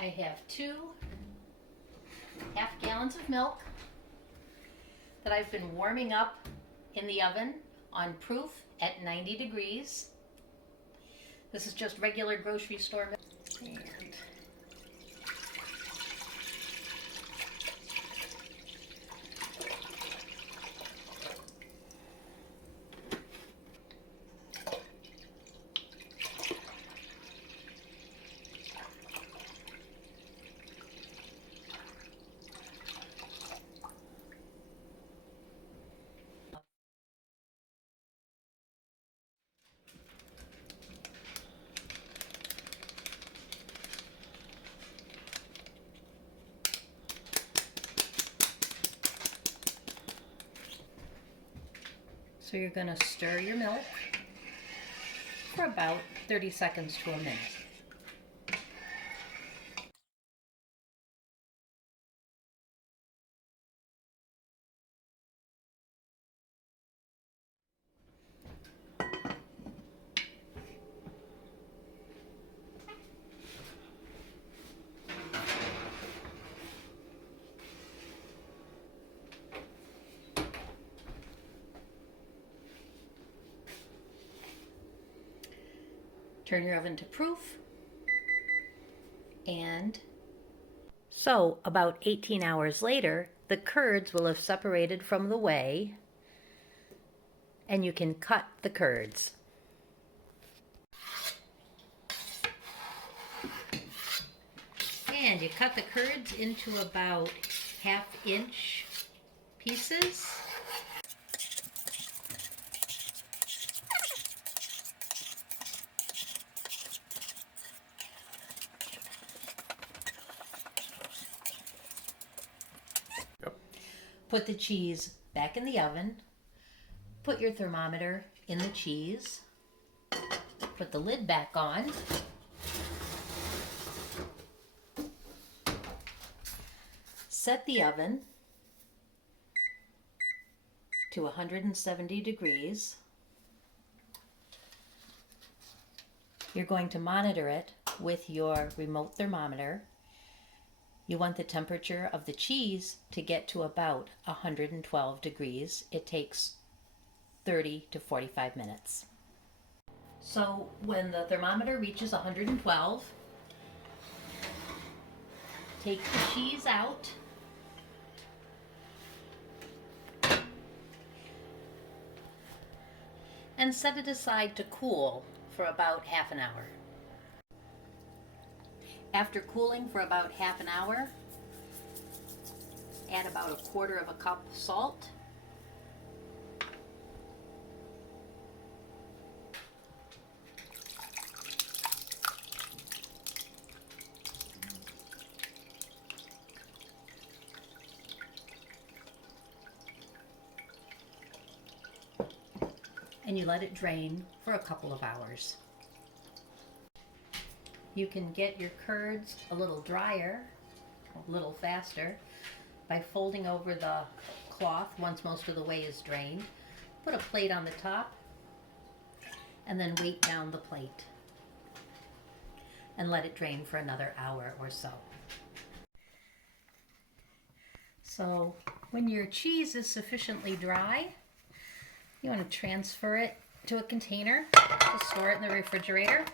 I have 2 half-gallons of milk that I've been warming up in the oven on proof at 90 degrees. This is just regular grocery store milk. And so you're going to stir your milk for about 30 seconds to a minute. Turn your oven to proof, and so about 18 hours later, the curds will have separated from the whey, and you can cut the curds. And you cut the curds into about 1/2-inch pieces. Put the cheese back in the oven. Put your thermometer in the cheese. Put the lid back on. Set the oven to 170 degrees. You're going to monitor it with your remote thermometer. You want the temperature of the cheese to get to about 112 degrees. It takes 30 to 45 minutes. So when the thermometer reaches 112, take the cheese out. And set it aside to cool for about half an hour. After cooling for about half an hour, add about 1/4 cup salt. And you let it drain for a couple of hours. You can get your curds a little drier, a little faster, by folding over the cloth once most of the whey is drained. Put a plate on the top and then weight down the plate and let it drain for another hour or so. So when your cheese is sufficiently dry, you want to transfer it to a container to store it in the refrigerator.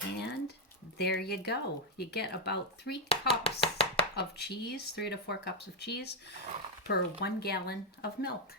And there you go. You get about 3 cups of cheese, 3 to 4 cups of cheese per 1 gallon of milk.